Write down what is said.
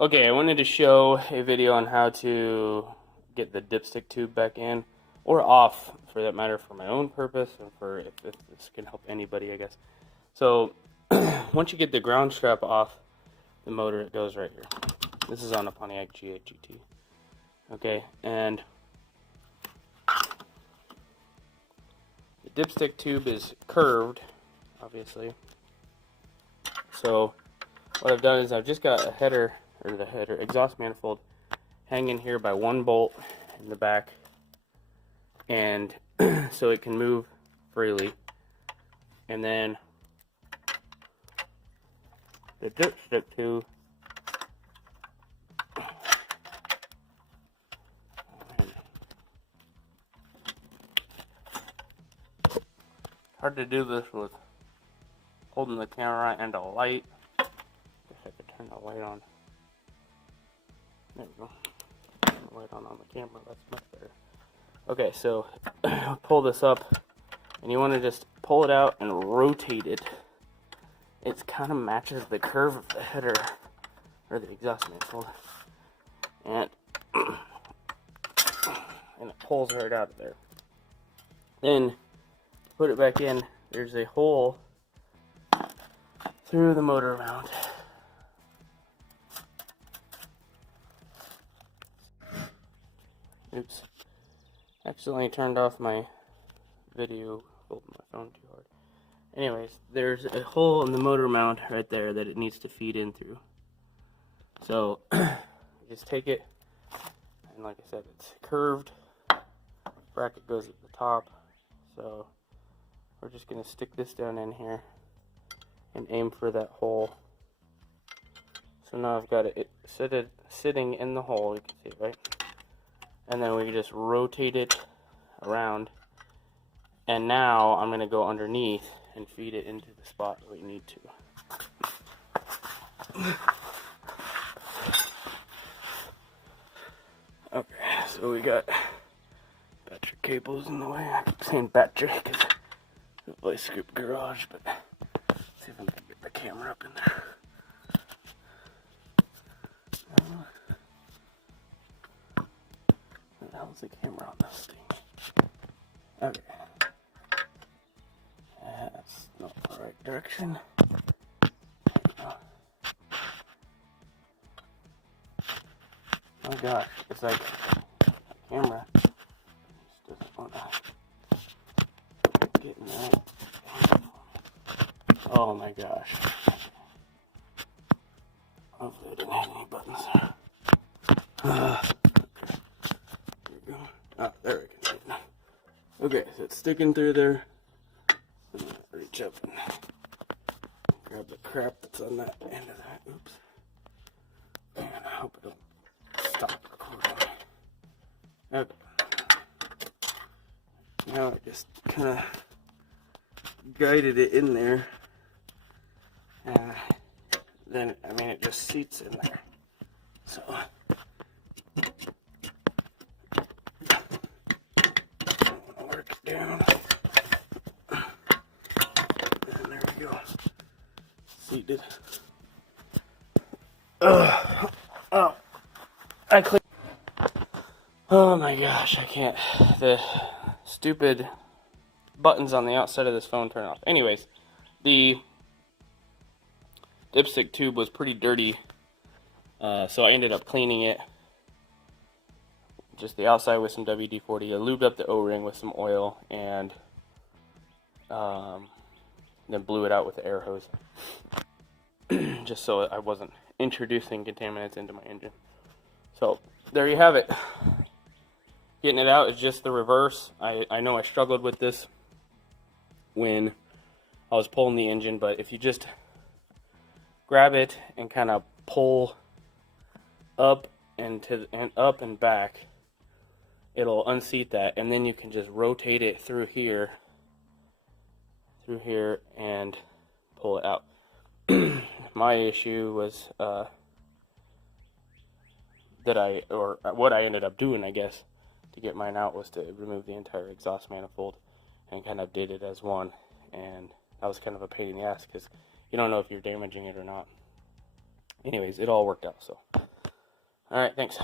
Okay, I wanted to show a video on how to get the dipstick tube back in, or off for that matter, for my own purpose, and for if this can help anybody, I guess. So, once you get the ground strap off the motor, it goes right here. This is on a Pontiac G8 GT. Okay, and the dipstick tube is curved, obviously. So, what I've done is I've just got a header, or the header exhaust manifold, hanging here by one bolt in the back, and so it can move freely. And then the dipstick tube hard to do this with holding the camera and a light. Guess I could turn the light on. There we go. Turn the light on the camera. That's much better. Okay, so pull this up, and you want to just pull it out and rotate it. It kind of matches the curve of the header, or the exhaust manifold, and it pulls right out of there. Then put it back in. There's a hole through the motor mount. Oops. Accidentally turned off my video, holding my phone too hard. Anyways, there's a hole in the motor mount right there that it needs to feed in through. So, just take it, and like I said, it's curved. Bracket goes at the top. So, we're just going to stick this down in here and aim for that hole. So now I've got it sitting in the hole, you can see it, right? And then we can just rotate it around. And now I'm going to go underneath and feed it into the spot we need to. Okay, so we got battery cables in the way. I keep saying battery because it's a Vice Scoop garage, but let's see if I can get the camera up in there. What the hell's the camera on this thing? Okay. That's not the right direction. There we go. Oh gosh, it's like the camera just doesn't want to get in there. Oh my gosh. Hopefully I didn't hit any buttons there. Okay. There we go. Ah, there we can see it now. Okay, so it's sticking through there. I'm gonna reach up and grab the crap that's on that end of that. Oops. And I hope it'll stop recording. Okay. Now I just kind of guided it in there. Then, I mean, it just seats in there. So, work it down. And there we go. Seated. Oh, I clicked. Oh my gosh, I can't. The stupid buttons on the outside of this phone turn off. Anyways, the dipstick tube was pretty dirty, so I ended up cleaning it. Just the outside with some WD-40. I lubed up the O-ring with some oil, and then blew it out with the air hose, just so I wasn't introducing contaminants into my engine. So there you have it. Getting it out is just the reverse. I know I struggled with this when I was pulling the engine, but if you just grab it and kind of pull up and up and back, it'll unseat that, and then you can just rotate it through here and pull it out. My issue was what I ended up doing, I guess, to get mine out was to remove the entire exhaust manifold and kind of did it as one, and that was kind of a pain in the ass because you don't know if you're damaging it or not. Anyways, it all worked out, so Alright, thanks.